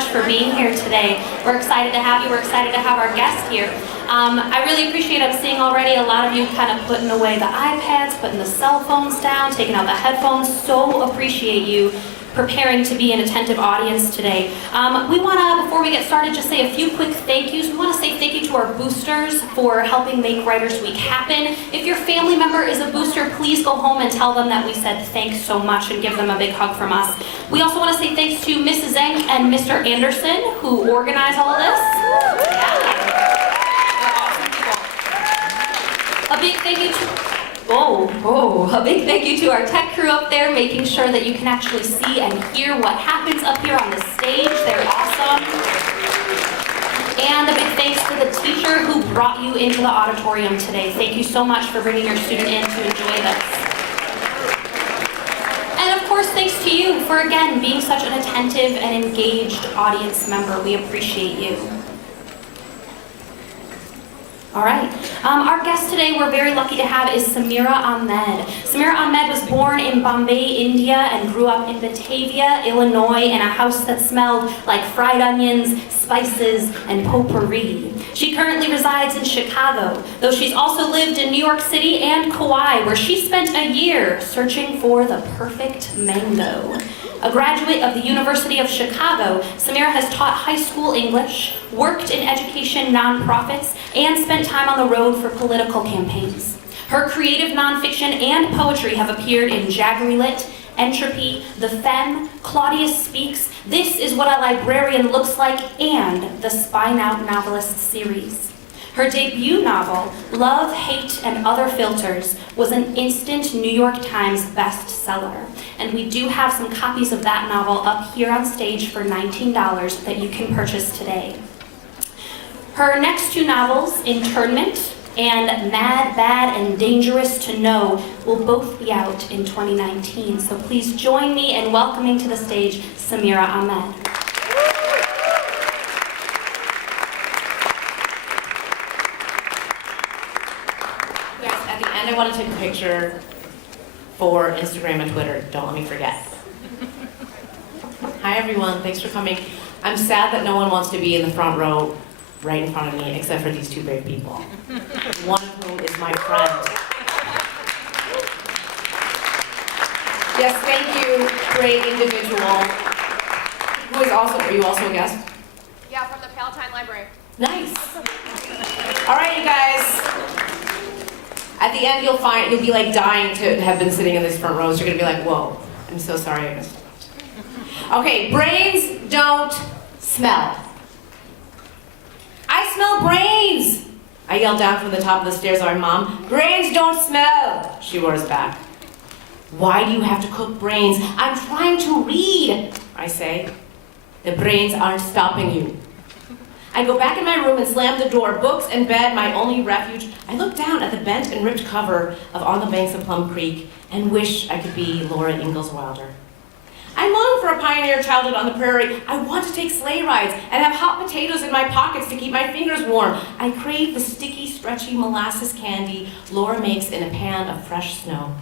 much for being here today. We're excited to have you. We're excited to have our guest here. I really appreciate, I'm seeing already a lot of you kind of putting away the iPads, putting the cell phones down, taking out the headphones. So appreciate you preparing to be an attentive audience today. We want to, before we get started, just say a few quick thank yous. We want to say thank you to our boosters for helping make Writers Week happen. If your family member is a booster, please go home and tell them that we said thanks so much and give them a big hug from us. We also want to say thanks to Mrs. Zenk and Mr. Anderson who organize all of this. Yeah. They're awesome people. A big thank you to a big thank you to our tech crew up there, making sure that you can actually see and hear what happens up here on the stage. They're awesome. And a big thanks to the teacher who brought you into the auditorium today. Thank you so much for bringing your student in to enjoy this. And of course, thanks to you for, again, being such an attentive and engaged audience member. We appreciate you. All right. Our guest today we're very lucky to have is Samira Ahmed. Samira Ahmed was born in Bombay, India, and grew up in Batavia, Illinois, in a house that smelled like fried onions, spices, and potpourri. She currently resides in Chicago, though she's also lived in New York City and Kauai, where she spent a year searching for the perfect mango. A graduate of the University of Chicago, Samira has taught high school English, worked in education nonprofits, and spent time on the road for political campaigns. Her creative nonfiction and poetry have appeared in Jaggery Lit, Entropy, The Femme, Claudius Speaks, This Is What a Librarian Looks Like, and the Spine Out Novelist series. Her debut novel, Love, Hate, and Other Filters, was an instant New York Times bestseller. And we do have some copies of that novel up here on stage for $19 that you can purchase today. Her next two novels, Internment and Mad, Bad, and Dangerous to Know, will both be out in 2019. So please join me in welcoming to the stage Samira Ahmed. I want to take a picture for Instagram and Twitter. Don't let me forget. Hi everyone, thanks for coming. I'm sad that no one wants to be in the front row right in front of me except for these two brave people. One of whom is my friend. Yes, thank you, great individual. Who is also, are you also a guest? Yeah, from the Palatine Library. Nice. All right, you guys. At the end, you'll be like dying to have been sitting in these front rows. You're gonna be like, whoa, I'm so sorry I missed it. Okay, brains don't smell. I smell brains! I yelled down from the top of the stairs at my mom. Brains don't smell, she roars back. Why do you have to cook brains? I'm trying to read, I say. The brains aren't stopping you. I go back in my room and slam the door, books and bed, my only refuge. I look down at the bent and ripped cover of On the Banks of Plum Creek and wish I could be Laura Ingalls Wilder. I long for a pioneer childhood on the prairie. I want to take sleigh rides and have hot potatoes in my pockets to keep my fingers warm. I crave the sticky, stretchy molasses candy Laura makes in a pan of fresh snow.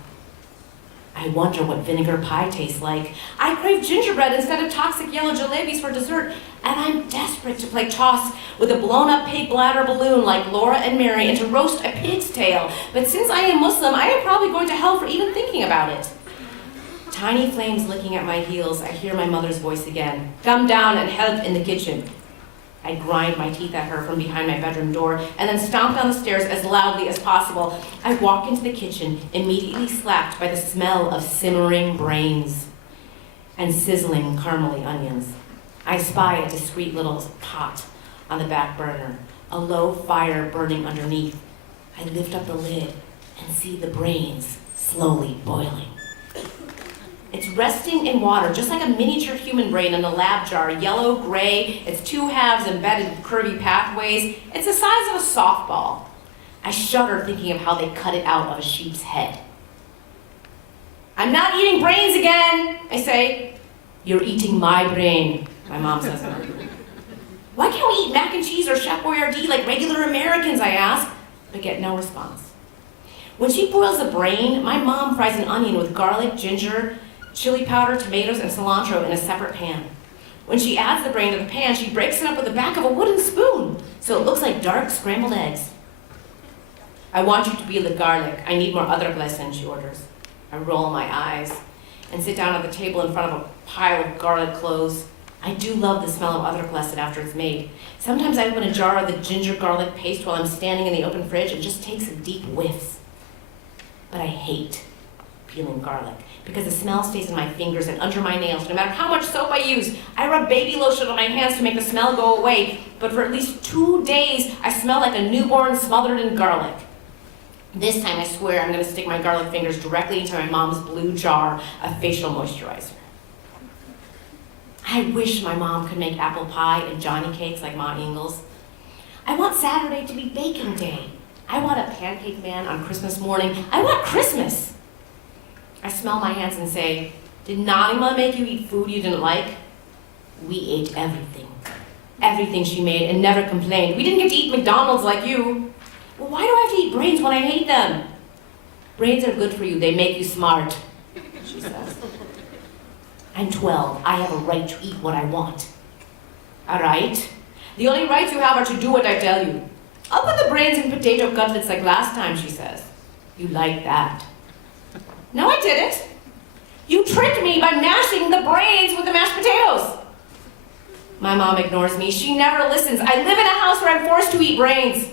I wonder what vinegar pie tastes like. I crave gingerbread instead of toxic yellow jalebis for dessert, and I'm desperate to play toss with a blown-up pig bladder balloon like Laura and Mary and to roast a pig's tail. But since I am Muslim, I am probably going to hell for even thinking about it. Tiny flames licking at my heels, I hear my mother's voice again. Come down and help in the kitchen. I grind my teeth at her from behind my bedroom door and then stomp down the stairs as loudly as possible. I walk into the kitchen, immediately slapped by the smell of simmering brains and sizzling caramely onions. I spy a discreet little pot on the back burner, a low fire burning underneath. I lift up the lid and see the brains slowly boiling. It's resting in water, just like a miniature human brain in a lab jar, yellow, gray, its two halves embedded in curvy pathways. It's the size of a softball. I shudder thinking of how they cut it out of a sheep's head. I'm not eating brains again, I say. You're eating my brain, my mom says. Why can't we eat mac and cheese or Chef Boyardee like regular Americans, I ask, but get no response. When she boils a brain, my mom fries an onion with garlic, ginger, chili powder, tomatoes, and cilantro in a separate pan. When she adds the brain to the pan, she breaks it up with the back of a wooden spoon, so it looks like dark scrambled eggs. I want you to peel the garlic. I need more other lesson, she orders. I roll my eyes and sit down at the table in front of a pile of garlic cloves. I do love the smell of other lesson after it's made. Sometimes I open a jar of the ginger garlic paste while I'm standing in the open fridge and just take some deep whiffs. But I hate peeling garlic because the smell stays in my fingers and under my nails. No matter how much soap I use, I rub baby lotion on my hands to make the smell go away. But for at least 2 days, I smell like a newborn smothered in garlic. This time I swear I'm going to stick my garlic fingers directly into my mom's blue jar of facial moisturizer. I wish my mom could make apple pie and Johnny cakes like Ma Ingalls. I want Saturday to be baking day. I want a pancake man on Christmas morning. I want Christmas. I smell my hands and say, did Nanima make you eat food you didn't like? We ate everything. Everything she made and never complained. We didn't get to eat McDonald's like you. Well, why do I have to eat brains when I hate them? Brains are good for you. They make you smart, she says. I'm 12. I have a right to eat what I want. All right? The only rights you have are to do what I tell you. I'll put the brains in potato cutlets like last time, she says. You like that. No, I didn't. You tricked me by mashing the brains with the mashed potatoes. My mom ignores me. She never listens. I live in a house where I'm forced to eat brains.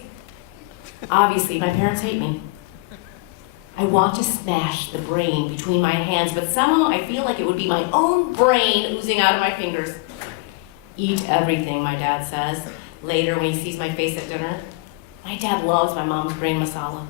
Obviously, my parents hate me. I want to smash the brain between my hands, but somehow I feel like it would be my own brain oozing out of my fingers. Eat everything, my dad says. Later, when he sees my face at dinner, my dad loves my mom's brain masala.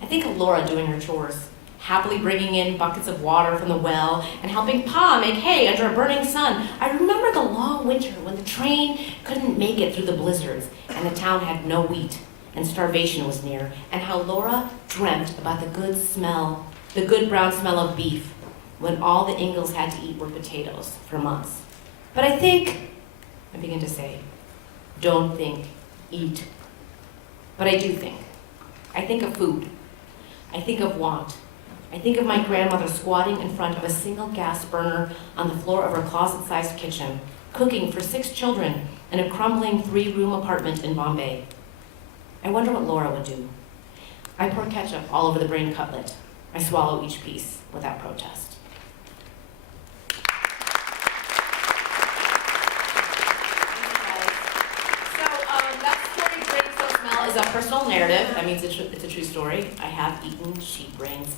I think of Laura doing her chores, happily bringing in buckets of water from the well and helping Pa make hay under a burning sun. I remember the long winter when the train couldn't make it through the blizzards and the town had no wheat and starvation was near, and how Laura dreamt about the good brown smell of beef when all the Ingalls had to eat were potatoes for months. But I begin to say, don't think, eat. But I do think. I think of food. I think of want. I think of my grandmother squatting in front of a single gas burner on the floor of her closet-sized kitchen, cooking for 6 children in a crumbling 3-room apartment in Bombay. I wonder what Laura would do. I pour ketchup all over the brain cutlet. I swallow each piece without protest. That story, Brains Don't Smell, is a personal narrative. That means it's a true story. I have eaten sheep brains.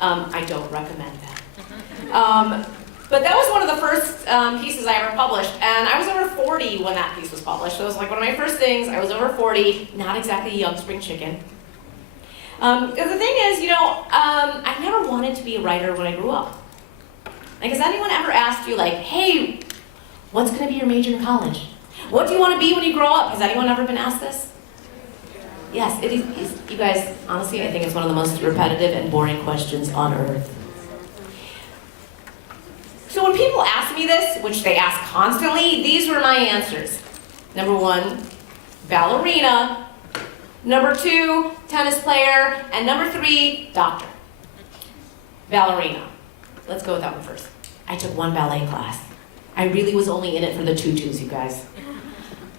I don't recommend that. But that was one of the first pieces I ever published, and I was over 40 when that piece was published. So it was like one of my first things. I was over 40, not exactly a young spring chicken. The thing is, I never wanted to be a writer when I grew up. Like, has anyone ever asked you, like, hey, what's going to be your major in college? What do you want to be when you grow up? Has anyone ever been asked this? Yes, it is. You guys, honestly, I think it's one of the most repetitive and boring questions on earth. So when people ask me this, which they ask constantly, these were my answers. Number 1, ballerina. Number 2, tennis player. And number 3, doctor. Ballerina. Let's go with that one first. I took 1 ballet class. I really was only in it for the tutus, you guys.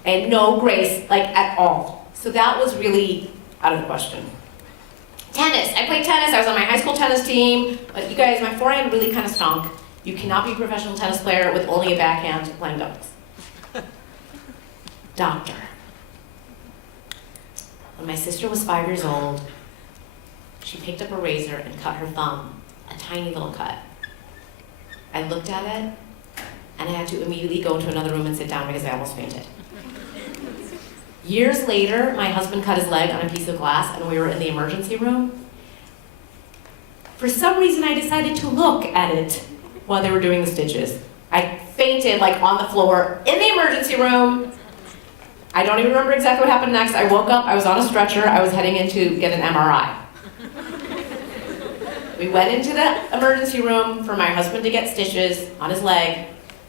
And no grace, like, at all. So that was really out of the question. Tennis. I played tennis. I was on my high school tennis team. But you guys, my forehand really kind of stunk. You cannot be a professional tennis player with only a backhand playing doubles. Doctor. When my sister was 5 years old, she picked up a razor and cut her thumb, a tiny little cut. I looked at it, and I had to immediately go into another room and sit down because I almost fainted. Years later, my husband cut his leg on a piece of glass, and we were in the emergency room. For some reason, I decided to look at it while they were doing the stitches. I fainted, like, on the floor in the emergency room. I don't even remember exactly what happened next. I woke up, I was on a stretcher, I was heading in to get an MRI. We went into the emergency room for my husband to get stitches on his leg.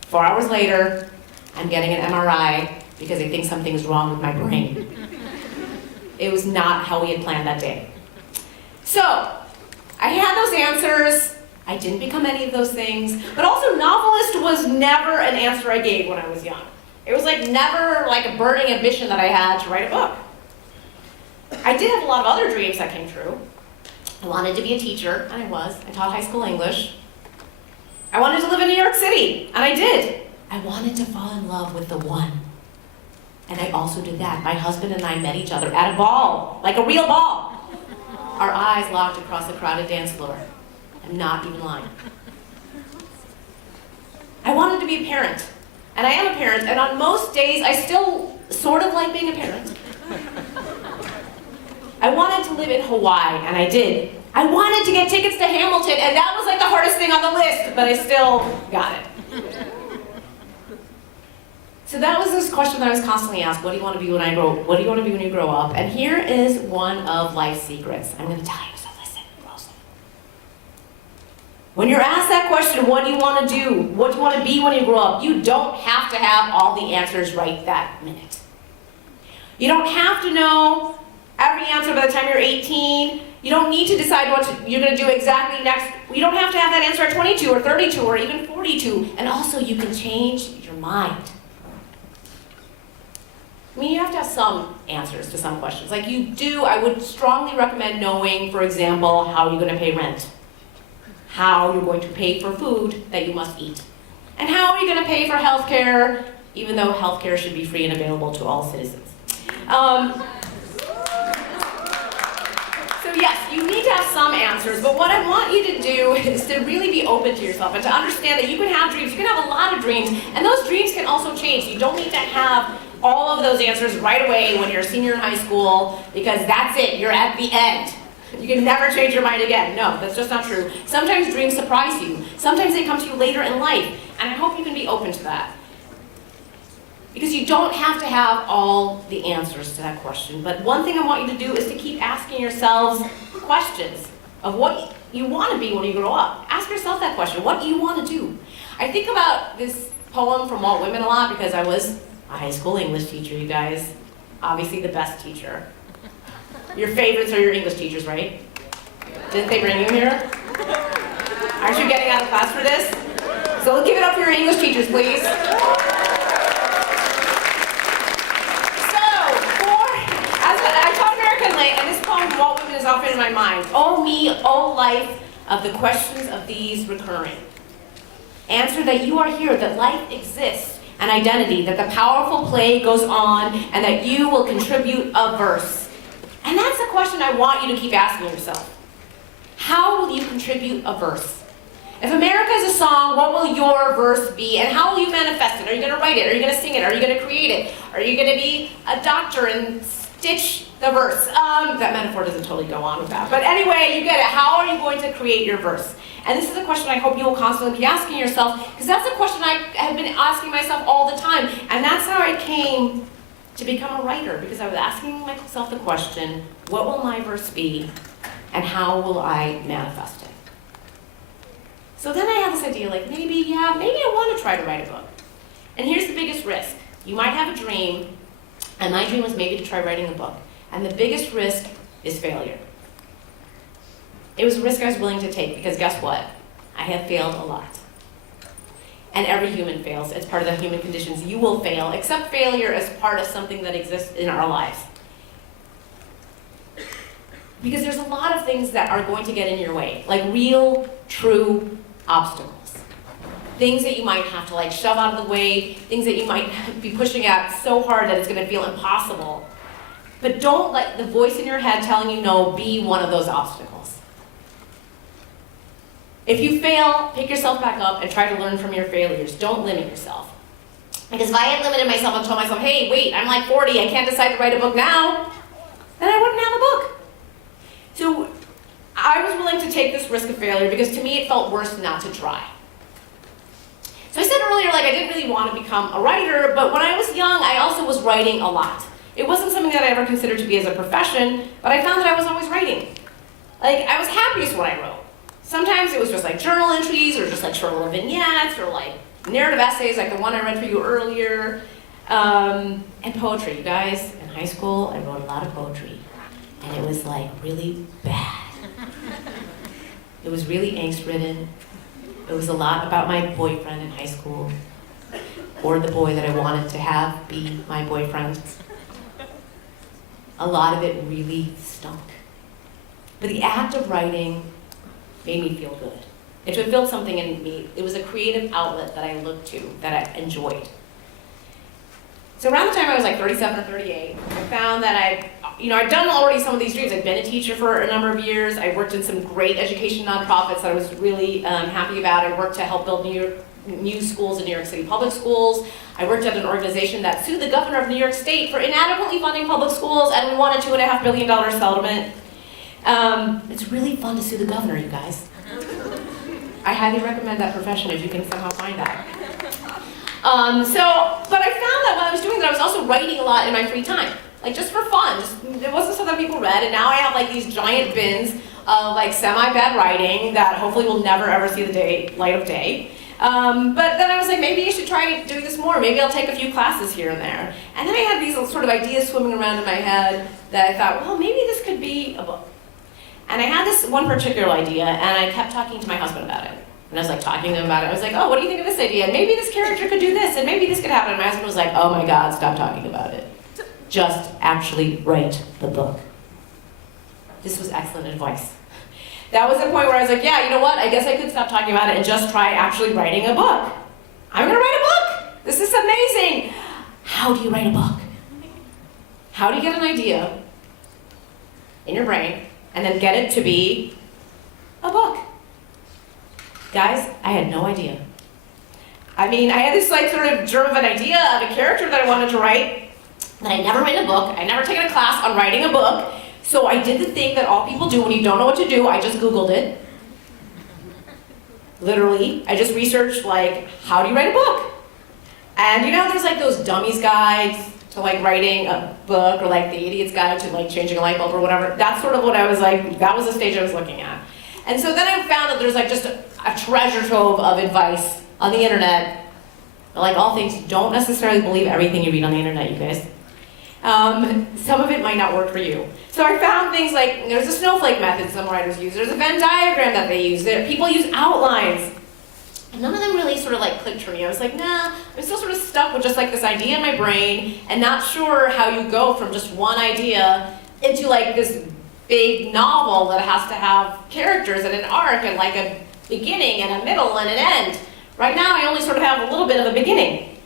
4 hours later, I'm getting an MRI because I think something's wrong with my brain. It was not how we had planned that day. So, I had those answers. I didn't become any of those things, but also novelist was never an answer I gave when I was young. It was like never like a burning ambition that I had to write a book. I did have a lot of other dreams that came true. I wanted to be a teacher, and I was. I taught high school English. I wanted to live in New York City, and I did. I wanted to fall in love with the one. And I also did that. My husband and I met each other at a ball, like a real ball. Our eyes locked across the crowded dance floor. I'm not even lying. I wanted to be a parent, and I am a parent, and on most days I still sort of like being a parent. I wanted to live in Hawaii, and I did. I wanted to get tickets to Hamilton, and that was like the hardest thing on the list, but I still got it. So that was this question that I was constantly asked, what do you want to be when I grow, what do you want to be when you grow up? And here is one of life's secrets. I'm going to tell you, so listen closely. When you're asked that question, what do you want to do? What do you want to be when you grow up? You don't have to have all the answers right that minute. You don't have to know every answer by the time you're 18. You don't need to decide what you're going to do exactly next. You don't have to have that answer at 22 or 32 or even 42. And also, you can change your mind. I mean, you have to have some answers to some questions. Like you do, I would strongly recommend knowing, for example, how you're going to pay rent, how you're going to pay for food that you must eat, and how are you going to pay for health care, even though health care should be free and available to all citizens. So yes, you need to have some answers, but what I want you to do is to really be open to yourself and to understand that you can have dreams, you can have a lot of dreams, and those dreams can also change. You don't need to have all of those answers right away when you're a senior in high school, because that's it, you're at the end. You can never change your mind again. No, that's just not true. Sometimes dreams surprise you. Sometimes they come to you later in life, and I hope you can be open to that. Because you don't have to have all the answers to that question, but one thing I want you to do is to keep asking yourselves questions of what you want to be when you grow up. Ask yourself that question, what do you want to do? I think about this poem from Walt Whitman a lot because I was a high school English teacher, you guys. Obviously the best teacher. Your favorites are your English teachers, right? Didn't they bring you here? Aren't you getting out of class for this? So give it up for your English teachers, please. I taught American Lit, and this poem, Walt Whitman, is often in my mind. Oh me, oh life, of the questions of these recurring. Answer that you are here, that life exists, an identity, that the powerful play goes on, and that you will contribute a verse. And that's the question I want you to keep asking yourself. How will you contribute a verse? If America is a song, what will your verse be? And how will you manifest it? Are you going to write it? Are you going to sing it? Are you going to create it? Are you going to be a doctor and stitch the verse? That metaphor doesn't totally go on with that. But anyway, you get it. How are you going to create your verse? And this is a question I hope you will constantly be asking yourself, because that's a question I have been asking myself all the time. And that's how I came to become a writer, because I was asking myself the question, what will my verse be, and how will I manifest it? So then I had this idea, like maybe I want to try to write a book. And here's the biggest risk. You might have a dream, and my dream was maybe to try writing a book. And the biggest risk is failure. It was a risk I was willing to take, because guess what? I have failed a lot. And every human fails. It's part of the human conditions. You will fail. Accept failure as part of something that exists in our lives. Because there's a lot of things that are going to get in your way, like real, true obstacles. Things that you might have to like shove out of the way, things that you might be pushing at so hard that it's going to feel impossible. But don't let the voice in your head telling you no be one of those obstacles. If you fail, pick yourself back up and try to learn from your failures. Don't limit yourself. Because if I had limited myself and told myself, hey, wait, I'm like 40, I can't decide to write a book now, then I wouldn't have a book. So I was willing to take this risk of failure because to me it felt worse not to try. So I said earlier, like I didn't really want to become a writer, but when I was young, I also was writing a lot. It wasn't something that I ever considered to be as a profession, but I found that I was always writing. Like, I was happiest when I wrote. Sometimes it was just like journal entries, or just like short little vignettes, or like narrative essays like the one I read for you earlier, and poetry. You guys, in high school, I wrote a lot of poetry, and it was like really bad. It was really angst-ridden. It was a lot about my boyfriend in high school, or the boy that I wanted to have be my boyfriend. A lot of it really stunk. But the act of writing made me feel good. It fulfilled something in me. It was a creative outlet that I looked to, that I enjoyed. So around the time I was like 37 or 38, I found that I'd done already some of these dreams. I'd been a teacher for a number of years. I worked in some great education nonprofits that I was really happy about. I worked to help build new schools in New York City public schools. I worked at an organization that sued the governor of New York State for inadequately funding public schools, and we won a $2.5 billion settlement. It's really fun to sue the governor, you guys. I highly recommend that profession if you can somehow find that. But I found that while I was doing that, I was also writing a lot in my free time, like just for fun. It wasn't something people read, and now I have like these giant bins of like semi-bad writing that hopefully will never ever see the light of day. But then I was like, maybe I should try doing this more. Maybe I'll take a few classes here and there. And then I had these sort of ideas swimming around in my head that I thought, well, maybe this could be a book. And I had this one particular idea, and I kept talking to my husband about it. And I was like talking to him about it. I was like, oh, what do you think of this idea? And maybe this character could do this, and maybe this could happen. And my husband was like, oh my God, stop talking about it. Just actually write the book. This was excellent advice. That was the point where I was like, yeah, you know what? I guess I could stop talking about it and just try actually writing a book. I'm gonna write a book. This is amazing. How do you write a book? How do you get an idea in your brain and then get it to be a book? Guys, I had no idea. I mean, I had this like sort of germ of an idea of a character that I wanted to write, but I'd never written a book. I'd never taken a class on writing a book. So I did the thing that all people do when you don't know what to do. I just Googled it. Literally, I just researched like, how do you write a book? And there's like those dummies guides to like writing a book, or like the idiot's guide to like changing a light bulb or whatever. That's sort of what I was like, that was the stage I was looking at. And so then I found that there's like just a treasure trove of advice on the internet. Like all things, don't necessarily believe everything you read on the internet, you guys. Some of it might not work for you. So I found things like, there's a snowflake method some writers use, there's a Venn diagram that they use, people use outlines. And none of them really sort of like clicked for me. I was like, nah, I'm still sort of stuck with just like this idea in my brain and not sure how you go from just one idea into like this big novel that has to have characters and an arc and like a beginning and a middle and an end. Right now I only sort of have a little bit of a beginning.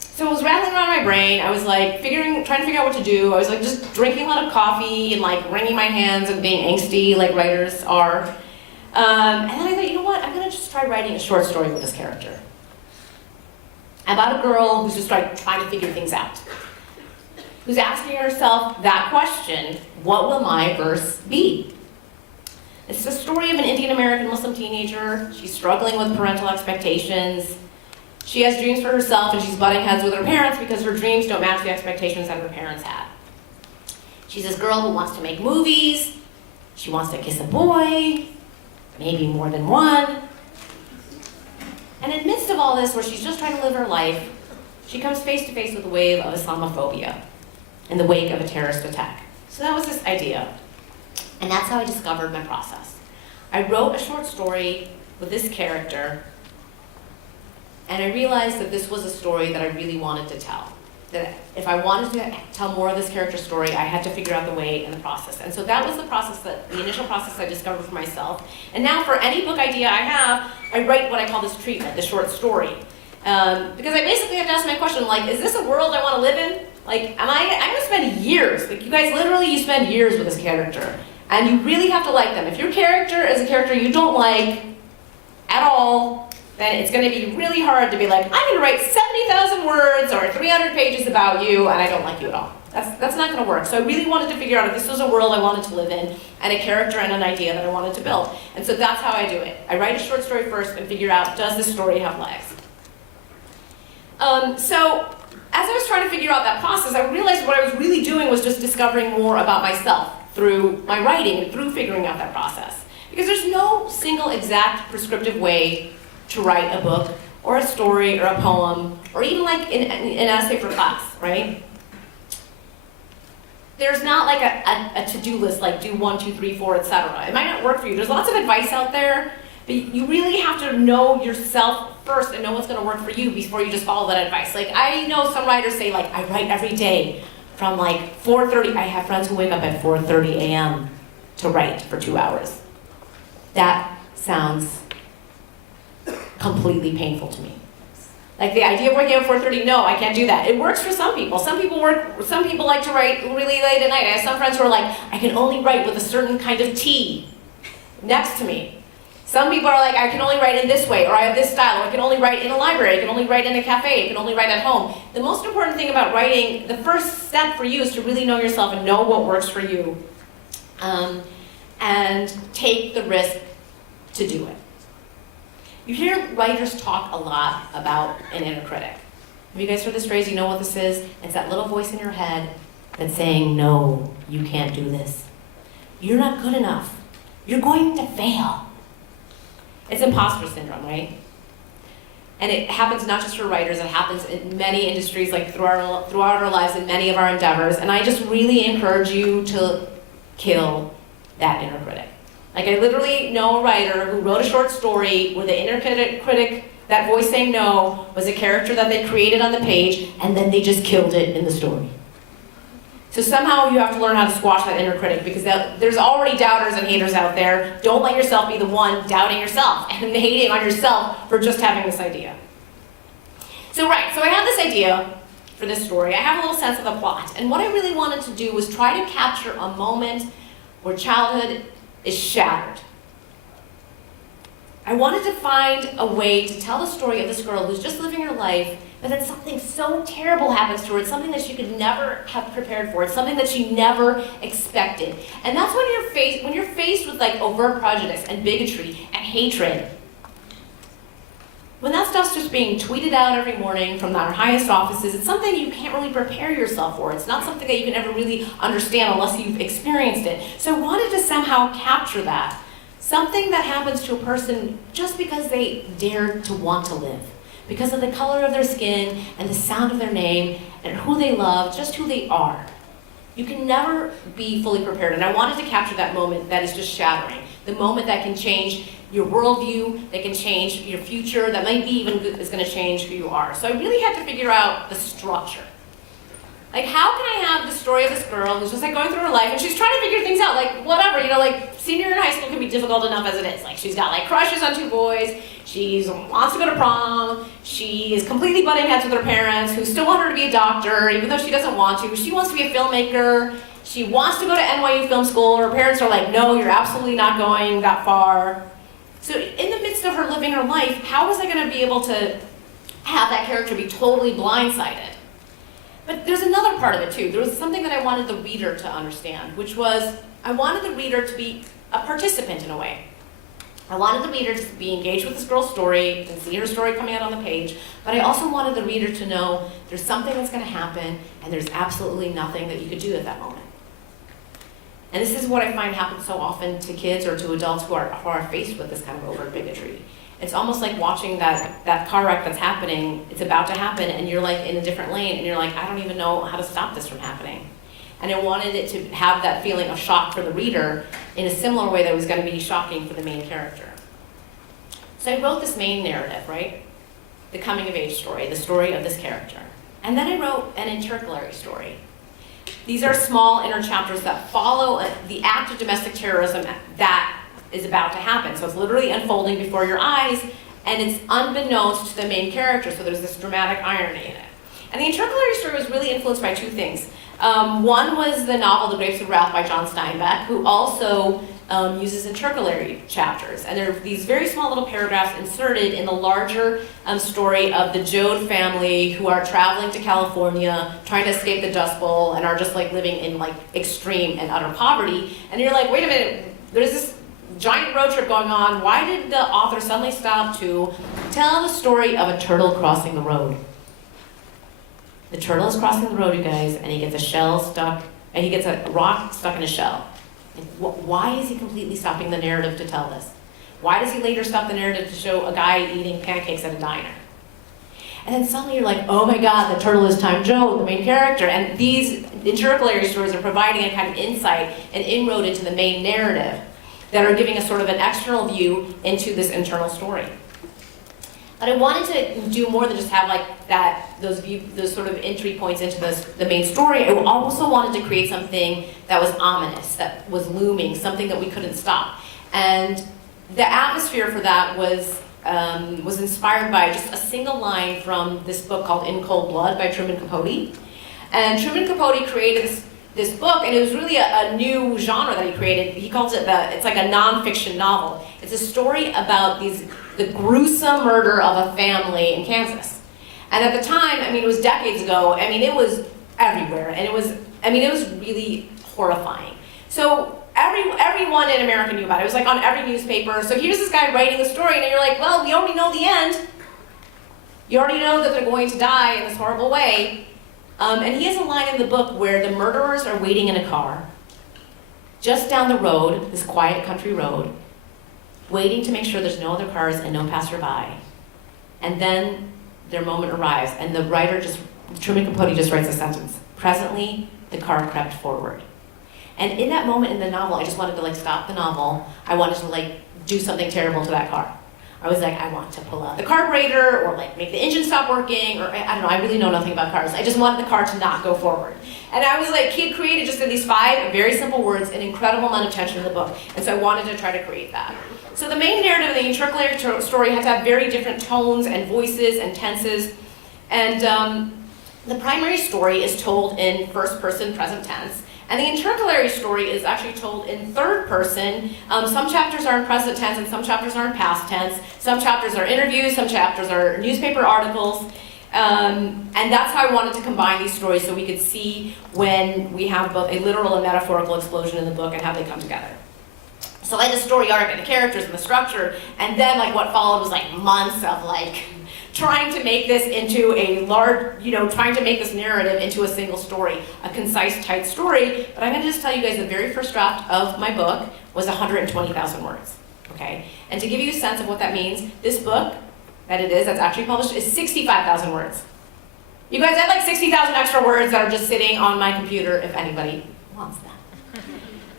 So I was rattling around my brain. I was like trying to figure out what to do. I was like just drinking a lot of coffee and like wringing my hands and being angsty like writers are. And then I thought, you know what? I'm gonna just try writing a short story with this character. About a girl who's just like trying to figure things out. Who's asking herself that question, what will my verse be? It's the story of an Indian American Muslim teenager. She's struggling with parental expectations. She has dreams for herself, and she's butting heads with her parents because her dreams don't match the expectations that her parents had. She's this girl who wants to make movies. She wants to kiss a boy, maybe more than one. And in the midst of all this, where she's just trying to live her life, she comes face to face with a wave of Islamophobia in the wake of a terrorist attack. So that was this idea. And that's how I discovered my process. I wrote a short story with this character, and I realized that this was a story that I really wanted to tell. That if I wanted to tell more of this character's story, I had to figure out the way and the process. And so that was the initial process I discovered for myself. And now for any book idea I have, I write what I call this treatment, the short story. Because I basically have to ask my question, like, is this a world I want to live in? Like, I'm gonna spend years, like you guys literally, you spend years with this character. And you really have to like them. If your character is a character you don't like at all, then it's gonna be really hard to be like, I'm gonna write 70,000 words or 300 pages about you, and I don't like you at all. That's not gonna work. So I really wanted to figure out if this was a world I wanted to live in, and a character and an idea that I wanted to build. And so that's how I do it. I write a short story first and figure out, does this story have legs? So as I was trying to figure out that process, I realized what I was really doing was just discovering more about myself through my writing and through figuring out that process. Because there's no single exact prescriptive way to write a book or a story or a poem or even like an essay for class, right? there's not like a to-do list, like do 1, 2, 3, 4, etc. It might not work for you. There's lots of advice out there, but you really have to know yourself first and know what's gonna work for you before you just follow that advice. Like, I know some writers say, like, I write every day from like 4:30. I have friends who wake up at 4:30 a.m. to write for 2 hours. That sounds completely painful to me. Like, the idea of waking up at 4:30, no, I can't do that. It works for some people. Some people like to write really late at night. I have some friends who are like, I can only write with a certain kind of tea next to me. Some people are like, I can only write in this way, or I have this style, or I can only write in a library, I can only write in a cafe, I can only write at home. The most important thing about writing, the first step for you is to really know yourself and know what works for you, and take the risk to do it. You hear writers talk a lot about an inner critic. Have you guys heard this phrase? You know what this is? It's that little voice in your head that's saying, no, you can't do this. You're not good enough. You're going to fail. It's imposter syndrome, right? And it happens not just for writers, it happens in many industries, like throughout our lives, in many of our endeavors. And I just really encourage you to kill that inner critic. Like, I literally know a writer who wrote a short story where the inner critic, that voice saying no, was a character that they created on the page, and then they just killed it in the story. So somehow you have to learn how to squash that inner critic, because there's already doubters and haters out there. Don't let yourself be the one doubting yourself and hating on yourself for just having this idea. So I had this idea for this story. I have a little sense of the plot. And what I really wanted to do was try to capture a moment where childhood is shattered. I wanted to find a way to tell the story of this girl who's just living her life, but then something so terrible happens to her. It's something that she could never have prepared for. It's something that she never expected. And that's when you're faced with like overt prejudice and bigotry and hatred. When that stuff's just being tweeted out every morning from our highest offices, it's something you can't really prepare yourself for. It's not something that you can ever really understand unless you've experienced it. So I wanted to somehow capture that. Something that happens to a person just because they dared to want to live. Because of the color of their skin and the sound of their name and who they love, just who they are. You can never be fully prepared. And I wanted to capture that moment that is just shattering. The moment that can change your worldview, that can change your future, that might be even is going to change who you are. So I really had to figure out the structure. Like, how can I have the story of this girl who's just like going through her life and she's trying to figure things out, like whatever, like senior in high school can be difficult enough as it is. Like, she's got like crushes on 2 boys, she wants to go to prom, she is completely butting heads with her parents who still want her to be a doctor even though she doesn't want to. She wants to be a filmmaker, she wants to go to NYU Film School, her parents are like, no, you're absolutely not going that far. So in the midst of her living her life, how was I going to be able to have that character be totally blindsided? But there's another part of it too. There was something that I wanted the reader to understand, which was I wanted the reader to be a participant in a way. I wanted the reader to be engaged with this girl's story and see her story coming out on the page, but I also wanted the reader to know there's something that's going to happen and there's absolutely nothing that you could do at that moment. And this is what I find happens so often to kids or to adults who are faced with this kind of overt bigotry. It's almost like watching that car wreck that's happening, it's about to happen, and you're like in a different lane, and you're like, I don't even know how to stop this from happening. And I wanted it to have that feeling of shock for the reader in a similar way that was going to be shocking for the main character. So I wrote this main narrative, right? The coming of age story, the story of this character. And then I wrote an intercalary story. These are small inner chapters that follow the act of domestic terrorism that is about to happen. So it's literally unfolding before your eyes, and it's unbeknownst to the main character, so there's this dramatic irony in it. And the intercalary story was really influenced by 2 things. One was the novel The Grapes of Wrath by John Steinbeck, who also uses intercalary chapters. And there are these very small little paragraphs inserted in the larger story of the Joad family who are traveling to California, trying to escape the Dust Bowl, and are just like living in like extreme and utter poverty. And you're like, wait a minute, there's this giant road trip going on. Why did the author suddenly stop to tell the story of a turtle crossing the road? The turtle is crossing the road, you guys, and he gets a rock stuck in a shell. Why is he completely stopping the narrative to tell this? Why does he later stop the narrative to show a guy eating pancakes at a diner? And then suddenly you're like, oh my God, the turtle is Time Joe, the main character. And these intercalary stories are providing a kind of insight and inroad into the main narrative that are giving us sort of an external view into this internal story. But I wanted to do more than just have like those sort of entry points into the main story. I also wanted to create something that was ominous, that was looming, something that we couldn't stop. And the atmosphere for that was inspired by just a single line from this book called In Cold Blood by Truman Capote. And Truman Capote created this book, and it was really a new genre that he created. He calls it it's like a nonfiction novel. It's a story about the gruesome murder of a family in Kansas. And at the time, I mean, it was decades ago, I mean, it was everywhere, and it was really horrifying. So everyone in America knew about it. It was like on every newspaper. So here's this guy writing the story, and you're like, well, we already know the end. You already know that they're going to die in this horrible way. And he has a line in the book where the murderers are waiting in a car just down the road, this quiet country road, waiting to make sure there's no other cars and no passerby. And then their moment arrives, and the writer Truman Capote just writes a sentence. Presently, the car crept forward. And in that moment in the novel, I just wanted to stop the novel. I wanted to do something terrible to that car. I was like, I want to pull out the carburetor, or make the engine stop working, or I don't know, I really know nothing about cars. I just wanted the car to not go forward. And I was like, he had created just in these 5 very simple words an incredible amount of tension in the book. And so I wanted to try to create that. So the main narrative of the intercalary story had to have very different tones and voices and tenses. And the primary story is told in first person present tense. And the intercalary story is actually told in third person. Some chapters are in present tense and some chapters are in past tense. Some chapters are interviews, some chapters are newspaper articles. And that's how I wanted to combine these stories so we could see when we have both a literal and metaphorical explosion in the book and how they come together. So I had the story arc and the characters and the structure, and then what followed was months of trying to make this into a large, trying to make this narrative into a single story, a concise, tight story. But I'm going to just tell you guys the very first draft of my book was 120,000 words, okay? And to give you a sense of what that means, this book that's actually published is 65,000 words. You guys, I have 60,000 extra words that are just sitting on my computer if anybody wants that.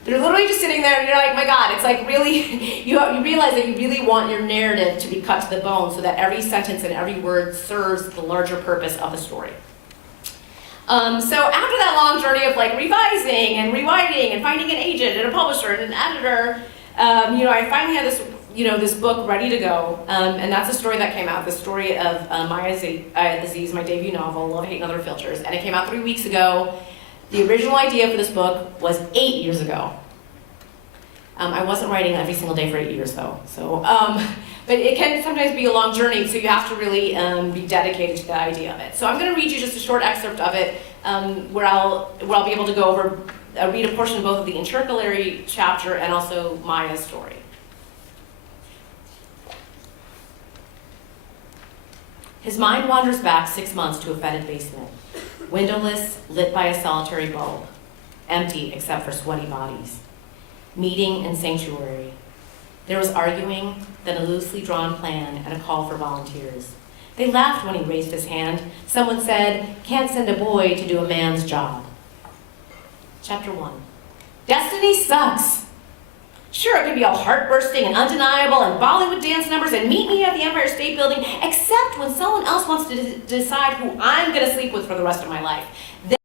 They're literally just sitting there and you're like, my God, it's really, you realize that you really want your narrative to be cut to the bone so that every sentence and every word serves the larger purpose of the story. So after that long journey of revising and rewriting and finding an agent and a publisher and an editor, I finally had this book ready to go. And that's the story that came out, the story of Maya Aziz, my debut novel, Love, Hate, and Other Filters. And it came out 3 weeks ago. The original idea for this book was 8 years ago. I wasn't writing every single day for 8 years though. So, but it can sometimes be a long journey, so you have to really be dedicated to the idea of it. So I'm going to read you just a short excerpt of it, where I'll be able to go over, read a portion of both of the intercalary chapter and also Maya's story. His mind wanders back 6 months to a fetid basement. Windowless, lit by a solitary bulb. Empty except for sweaty bodies. Meeting and sanctuary. There was arguing, then a loosely drawn plan and a call for volunteers. They laughed when he raised his hand. Someone said, "Can't send a boy to do a man's job." Chapter 1. Destiny sucks. Sure, it could be all heart-bursting and undeniable and Bollywood dance numbers and meet me at the Empire State Building, except when someone else wants to decide who I'm going to sleep with for the rest of my life. Then